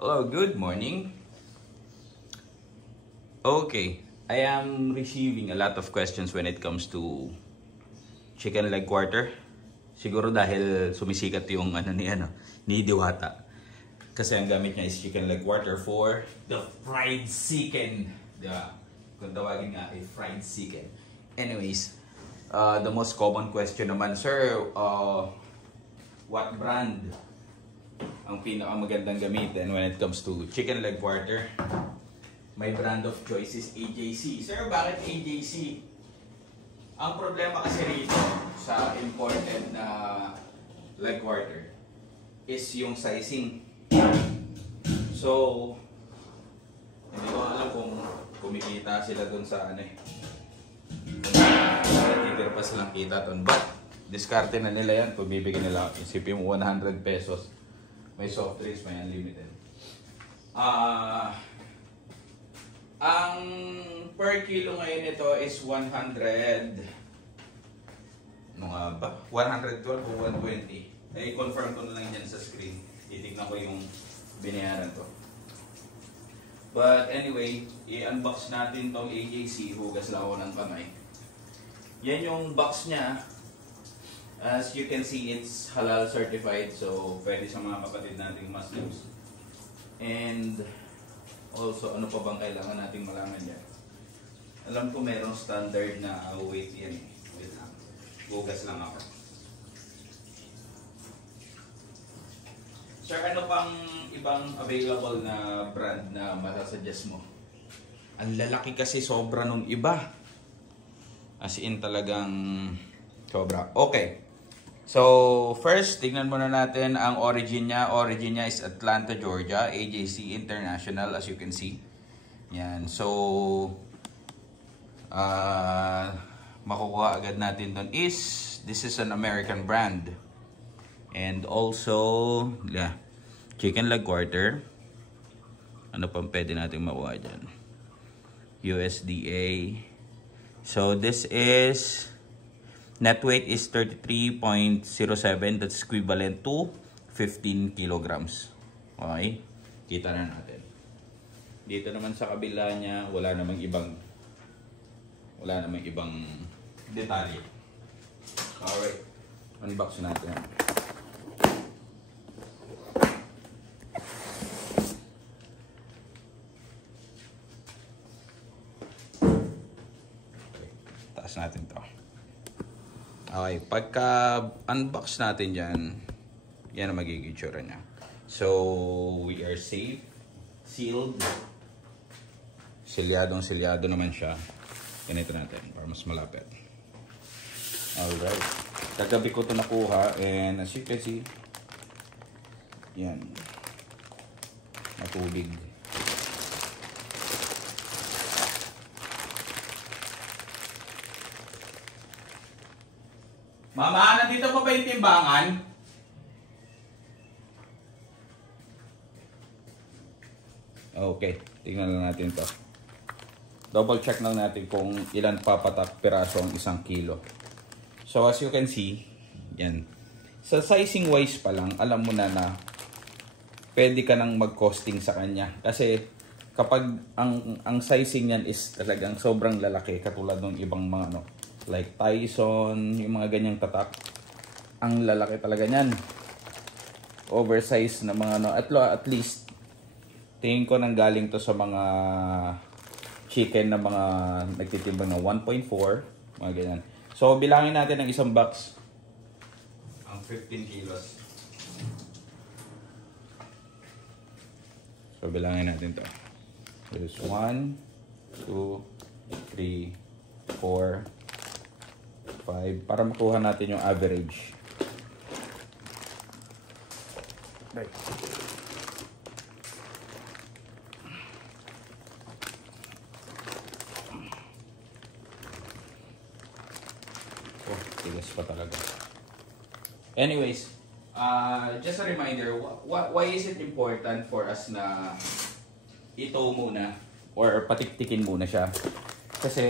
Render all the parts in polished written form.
Hello, good morning. Okay, I am receiving a lot of questions when it comes to chicken leg quarter. Siguro dahil sumisikat yung ni Diwata. Kasi ang gamit niya is chicken leg quarter for the fried chicken. Diba? Kung tawagin nga ay fried chicken. Anyways, the most common question naman, sir, what brand ang pinakamagandang gamitin when it comes to chicken leg quarter? My brand of choice is AJC. Sir, bakit AJC? Ang problema kasi rito sa imported na leg quarter is yung sizing. So, hindi ko alam kung kumikita sila dun sa kung pa silang kita dun. But, diskarte na nila yan. Kung bibigyan nila, isipin mo 100 pesos. May soft drinks, may unlimited. Ang per kilo ngayon ito is 100. Ano nga ba? 112 o 120. Eh, confirm ko na lang dyan sa screen. Titignan ko yung binayaran to. But anyway, i-unbox natin tong AJC. Hugas lang ako ng kamay. Yan yung box niya. As you can see, it's halal certified, so pwede sa mga kapatid nating Muslims. And also, ano pa bang kailangan nating malaman dyan? Alam ko merong standard na weight yan eh. Wait lang. Gugas lang ako. Sir, ano pang ibang available na brand na masasuggest mo? Ang lalaki kasi sobra nung iba. As in talagang sobra. Okay. So, first, tignan muna natin ang origin niya. Origin niya is Atlanta, Georgia. AJC International, as you can see. Yan. So, makukuha agad natin doon is, this is an American brand. And also, chicken leg quarter. Ano pang pwede natin makuha dyan? USDA. So, this is net weight is 33.07. That's equivalent to 15 kilograms. Okay? Kita na natin. Dito naman sa kabila niya, wala namang ibang detalye. Alright. Unbox natin. Okay. Taas natin to. Okay, pagka-unbox natin dyan, yan ang magiging itsura niya. So, we are safe, sealed. Silyado naman siya. Ganito natin, para mas malapit. Alright. Kagabi ko ito nakuha, and as you can see, yan. Matubig. Mama, nandito pa ba yung timbangan? Okay, tingnan lang natin to. Double check lang natin kung ilan papatak piraso ang 1 kilo. So as you can see, yan. Sa sizing wise pa lang, alam mo na pwede ka nang mag-costing sa kanya. Kasi kapag ang sizing niyan is talagang sobrang lalaki, katulad ng ibang mga like Tyson, yung mga ganyang tatak, ang lalaki talaga niyan. Oversized na mga at least tingin ko nang galing to sa mga chicken na mga nagtitimbang na 1.4, mga ganyan. So bilangin natin ang isang box. Ang 15 kilos. So bilangin natin to. There's 1, 2, 3, 4, 5 para makuha natin yung average. Right. Oh, tigas pa talaga. Anyways, just a reminder, why is it important for us na ito muna or patiktikin muna siya? Kasi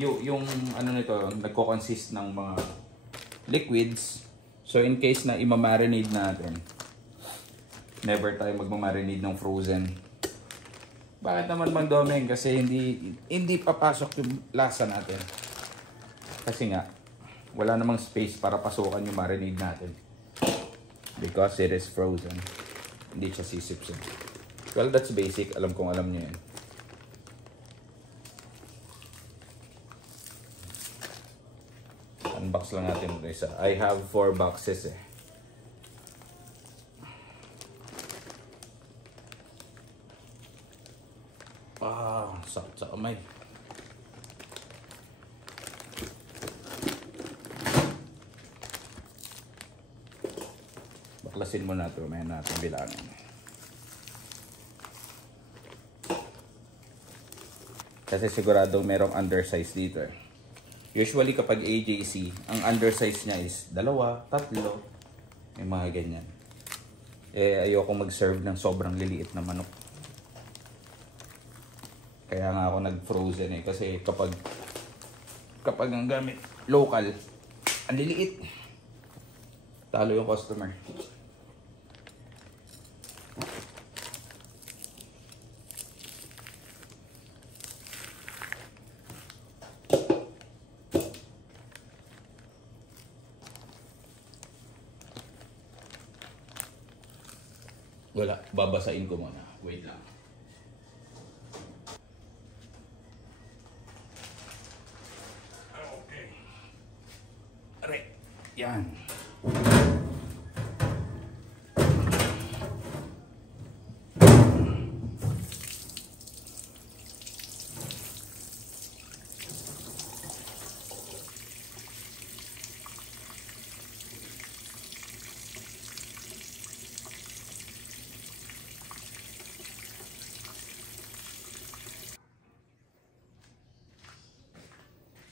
yung nito, nagko-consist ng mga liquids. So in case na ima-marinate natin, never tayo magmamarinate ng frozen. Bakit naman Mang Domeng? Kasi hindi papasok yung lasa natin. Kasi nga, wala namang space para pasukan yung marinade natin. Because it is frozen. Hindi siya sisipsip. Well, that's basic. Alam kong alam nyo yan. Unbox lang natin ito isa. I have 4 boxes eh. Sakit sa kamay. Baklasin mo na ito. May natin bilangin. Kasi siguradong merong undersize dito eh. Usually kapag AJC, ang undersize niya is 2, 3. May mga ganyan. Eh ayoko mag-serve ng sobrang liliit na manok. Kaya nga ako nag-frozen eh. Kasi kapag ang gamit local, ang liliit. Talo yung customer. Wala, babasain ko muna. Wait lang. Okay. Aray. Yan.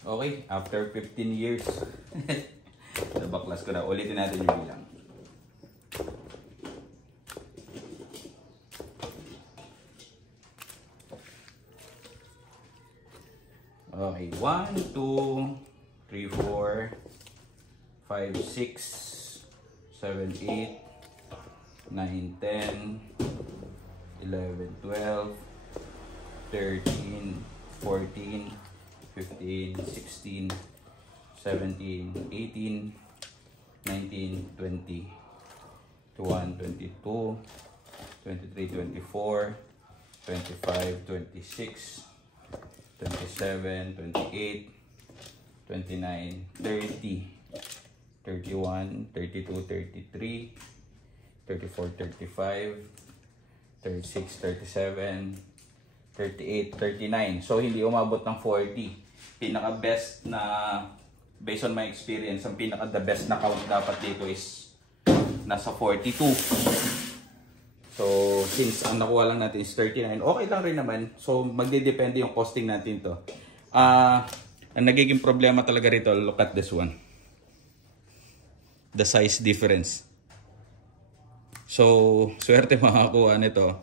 Okay, after 15 years, nabaklas ko na. Ulitin natin yung bilang. Okay, 1, 2, 3, 4, 5, 6, 7, 8, 9, 10, 11, 12, 13, 14, 15, 16, 17, 18, 19, 20, 21, 22, 23, 24, 25, 26, 27, 28, 29, 30, 31, 32, 33, 34, 35, 36, 37, 38, 39. So hindi umabot ng 40. Pinaka-best na, based on my experience, ang pinaka-the best na count dapat dito is nasa 42. So, since ang nakuha lang natin is 39, okay lang rin naman. So, magdedepende yung costing natin to. Ang nagiging problema talaga rito, look at this one. The size difference. So, swerte makakuha nito.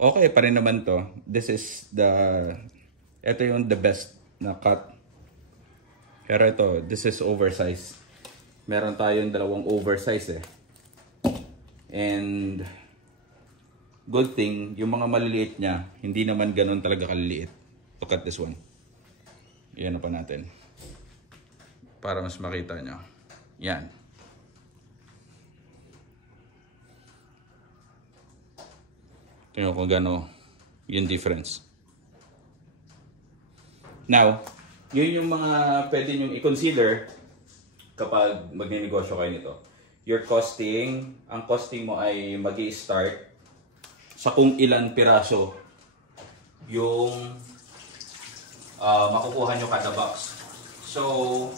Okay pa rin naman to. This is ito yung the best na cut. Pero ito, this is oversize. Meron tayong dalawang oversize eh. And good thing, yung mga maliliit niya, hindi naman ganun talaga kaliliit. Look at this one. Yan pa natin. Para mas makita nyo. Yan. Tingnan kung gano'n yung difference. Now, yun yung mga pwede nyo i-consider kapag magne-negosyo kayo nito. Your costing, ang costing mo ay mag-i-start sa kung ilan piraso yung makukuha nyo kada box. So,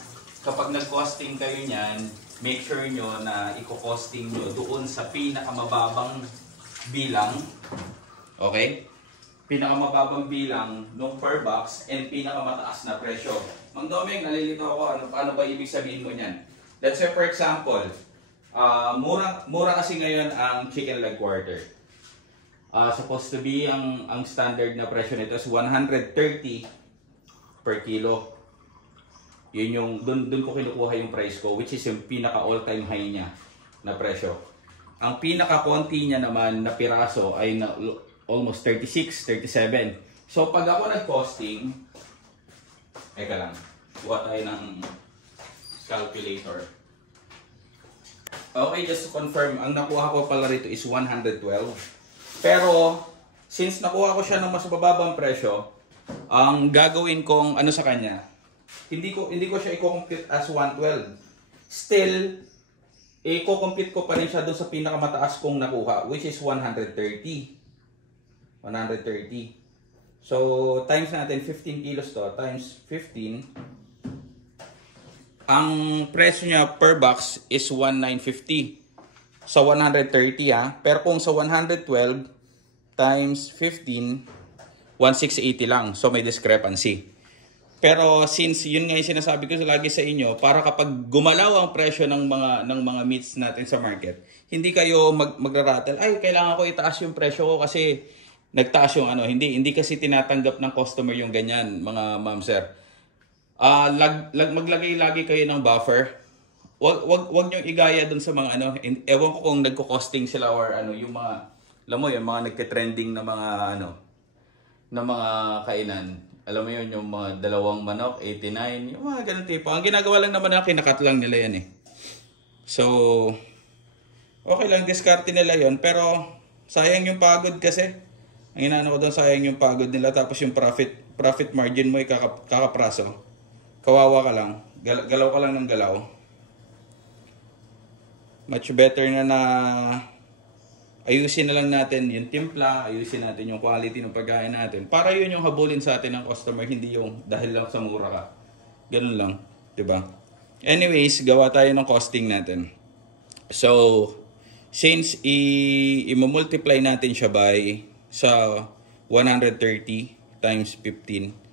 kapag nag-costing kayo niyan, make sure nyo na i-costing nyo doon sa pinakamababang bilang. Okay? Pinakamababang bilang nung per box and pinakamataas na presyo. Mang Domeng, nalilito ako, paano ba ibig sabihin mo niyan? Let's say for example, mura kasi ngayon ang chicken leg quarter. Supposed to be ang standard na presyo nito is 130 per kilo. Yun yung dun ko kinukuha yung price ko, which is yung pinaka all time high niya na presyo. Ang pinaka-konti niya naman na piraso ay na, almost 36, 37. So pag ako nag-costing, eka lang, kuha tayo ng calculator. Okay, just to confirm, ang nakuha ko pala rito is 112. Pero, since nakuha ko siya ng mas bababang presyo, ang gagawin kong ano sa kanya, hindi ko siya i-compute as 112. Still, i-compute ko pa rin siya doon sa pinakamataas kong nakuha, which is 130. 130. So, times natin 15 kilos to, times 15. Ang presyo niya per box is 1,950 sa 130 ha. Pero kung sa 112 times 15, 1,680 lang. So may discrepancy. Pero since yun nga yung sinasabi ko lagi sa inyo, para kapag gumalaw ang presyo ng mga meats natin sa market, hindi kayo magrarattle, ay kailangan ko itaas yung presyo ko kasi nagtaas yung ano. Hindi kasi tinatanggap ng customer yung ganyan, mga ma'am sir. Maglagay lagi kayo ng buffer. Wag niyo igaya dun sa mga ano, ewan ko kung nagko-costing sila or ano, yung mga alam mo yung mga nagte-trending na mga ano, na mga kainan. Alam mo yun, yung mga dalawang manok, 89, yung mga ganun tipo. Ang ginagawa lang naman na kinakat lang nila yan eh. So, okay lang, diskarte nila yon, pero sayang yung pagod kasi. Ang inaano ko doon, sayang yung pagod nila, tapos yung profit margin mo ay kakapraso. Kawawa ka lang. Galaw ka lang ng galaw. Much better na ayusin na lang natin yung timpla, ayusin natin yung quality ng pagkain natin. Para yun yung habulin sa atin ng customer, hindi yung dahil lang sa mura ka. Ganun lang. Diba? Anyways, gawa tayo ng costing natin. So, since i-multiply natin siya by sa 130 times 15,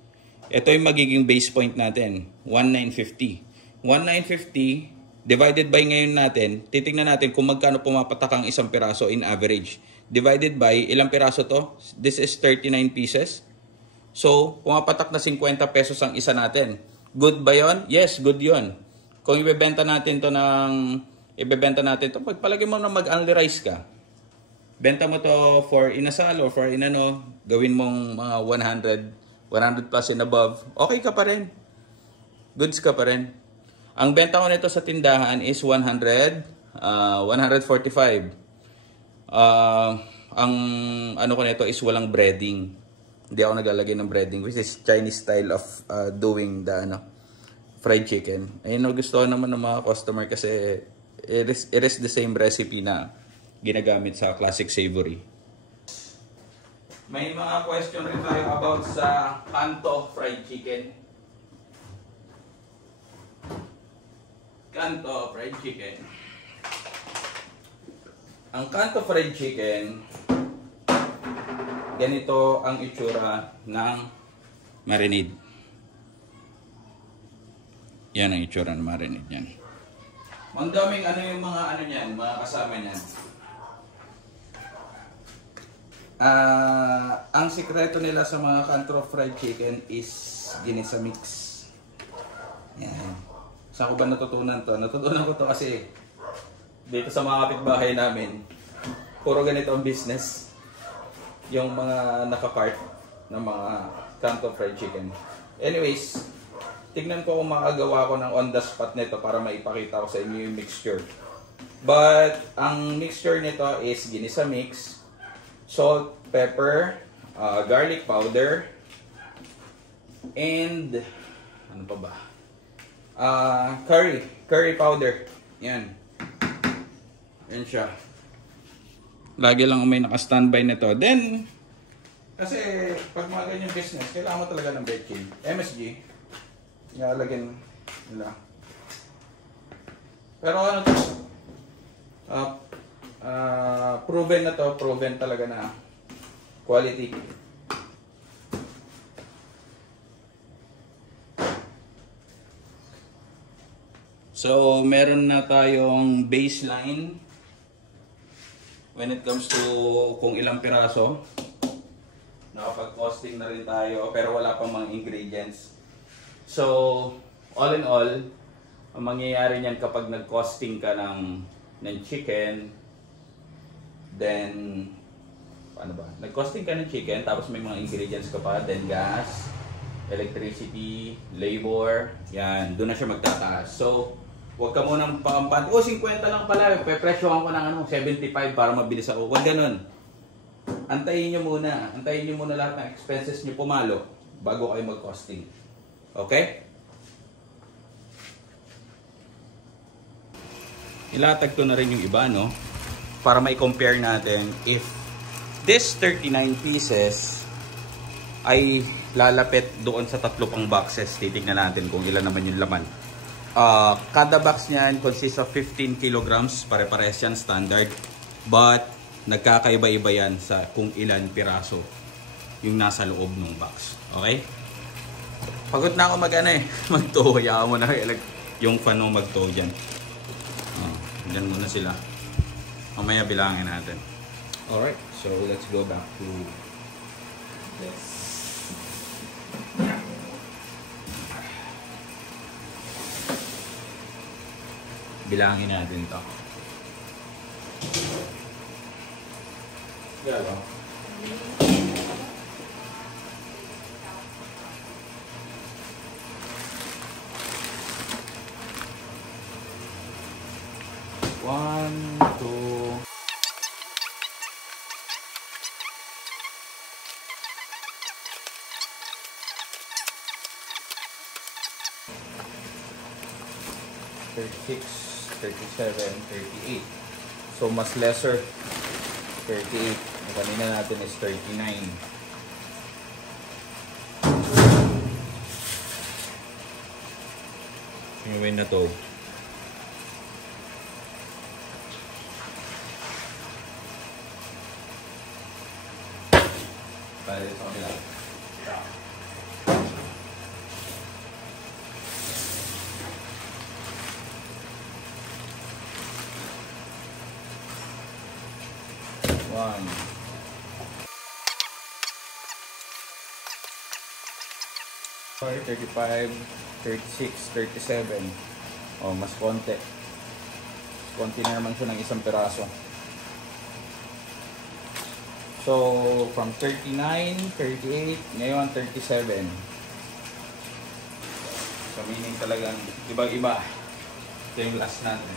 ito yung magiging base point natin, 1,950. 1,950 divided by ngayon natin, titingnan natin kung magkano pumapatak ang isang piraso in average. Divided by, ilang piraso to? This is 39 pieces. So, pumapatak na 50 pesos ang isa natin. Good ba yun? Yes, good yun. Kung ibebenta natin to, pagpalagay mo na mag-only rice ka. Benta mo to for inasal or for inano, gawin mong mga 100 plus and above, okay ka pa rin. Goods ka pa rin. Ang benta ko nito sa tindahan is 145. Ang ano ko nito is walang breading. Hindi ako naglalagay ng breading, which is Chinese style of doing the fried chicken. Ayun, gusto ko naman ng mga customer kasi it is the same recipe na ginagamit sa classic savory. May mga question rin tayo about sa Kanto fried chicken. Kanto fried chicken. Ang Kanto fried chicken, ganito ang itsura ng marinade. Yan ang itsura ng marinade yan. Ang daming yung mga niyan, mga kasama niyan. Ang sikreto nila sa mga Kanto fried chicken is ginisa mix. Yan. Saan ko ba natutunan to? Natutunan ko to kasi dito sa mga kapitbahay namin, puro ganito ang business. Yung mga nakapart ng mga Kanto fried chicken. Anyways, tignan ko kung makagawa ko ng on the spot nito para maipakita ko sa inyo yung mixture. But, ang mixture nito is ginisa mix, salt, pepper, garlic powder, and ano pa ba? Curry powder. Yan. Yan siya. Lagi lang may naka-standby nito. Then, kasi pag mga ganyan business, kailangan mo talaga ng baking. MSG. Ilalagyan nila. Pero ano to? Proven na to. Proven talaga na quality. So, meron na tayong baseline when it comes to kung ilang piraso. Nakapag-costing na rin tayo pero wala pang mga ingredients. So, all in all, ang mangyayari niyan kapag nag-costing ka ng chicken, then ano ba? Nag-costing ka ng chicken, tapos may mga ingredients ka pa, then gas, electricity, labor, yan, doon na siya magtataas. So, huwag ka munang pakampan, 50 lang pala, pepresyohan ko ng 75 para mabilis ako. Huwag ganun. Antayin nyo muna lahat ng expenses nyo pumalo bago kayo mag-costing. Okay? Ilatag ko na rin yung iba, no? Para mai-compare natin if this 39 pieces ay lalapit doon sa 3 pang boxes. Titignan natin kung ilan naman yung laman. Kada box niyan consists of 15 kilograms. Pare-parehas yan, standard. But, nagkakaiba-iba yan sa kung ilan piraso yung nasa loob ng box. Okay? Pagod na ako mag-tow. Hayaan mo na yung fan mo mag-tow dyan. Dyan muna sila. Mamaya bilangin natin. Alright, so let's go back to this. Bilangin natin to. Yeah, well. One, two. $36, $37, $38. So mas lesser. 38. Ang kanina natin is 39. Gawin na to. Bale, sa kanila. One. Sorry, 35, 36, 37. Oh, mas konti. Konti na naman siya ng isang piraso. So, from 39, 38, ngayon 37. So, meaning talagang iba-iba. Ito yung last natin.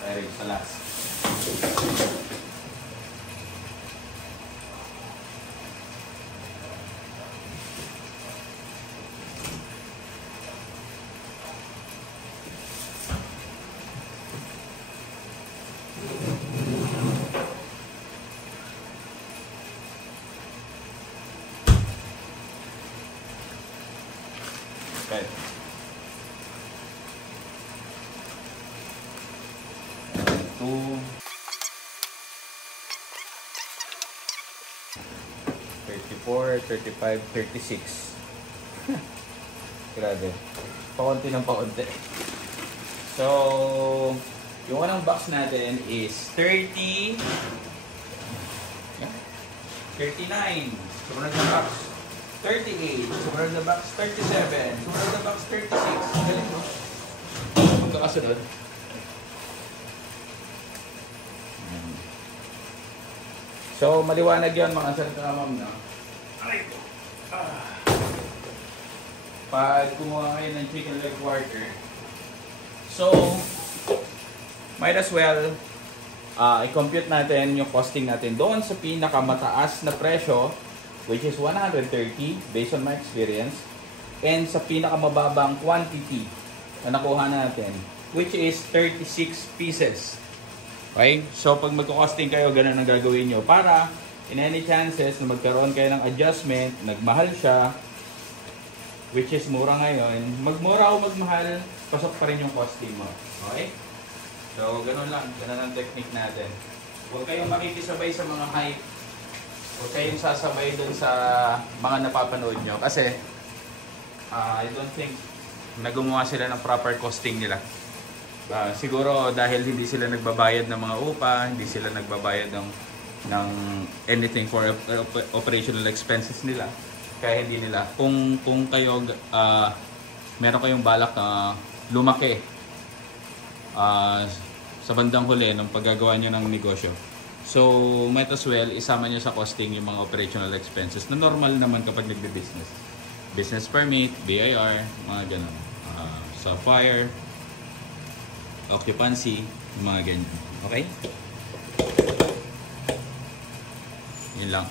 Tayo sa last. Okay. Two. 34, 35, 36. Grabe. Pakunti ng pakunti. So, yung unang box natin is 30. 39. Sumunod na box. 38. Sumunod na box. 37. Sumunod na box. 36. Galing mo. Magkakasunod. So, maliwanag yun mga sir ma'am na. Aray ko. Pag kumuha kayo ng chicken leg quarter. So, might as well i-compute natin yung costing natin doon sa pinakamataas na presyo, which is 130 based on my experience, and sa pinakamababang quantity na nakuha natin, which is 36 pieces. Okay? So, pag magkakosting kayo, ganun ang gagawin nyo. Para, in any chances na magkaroon kayo ng adjustment, nagmahal siya, which is mura ngayon, magmura o magmahal, pasok pa rin yung costing mo. Okay? So, ganun lang. Ganun ang technique natin. Huwag kayong makikisabay sa mga hype. Huwag kayong sasabay dun sa mga napapanood nyo. Kasi, I don't think na gumawa sila ng proper costing nila. Siguro dahil hindi sila nagbabayad ng mga upa, hindi sila nagbabayad ng ng anything for operational expenses nila. Kaya hindi nila, kung kayo meron kayong balak na lumaki sa bandang huli ng paggagawa nyo ng negosyo, so might as well isama nyo sa costing yung mga operational expenses na normal naman kapag nagbe-business. Business permit, BIR, mga ganun. Sa fire, occupancy, mga ganyan. Okay? Yun lang.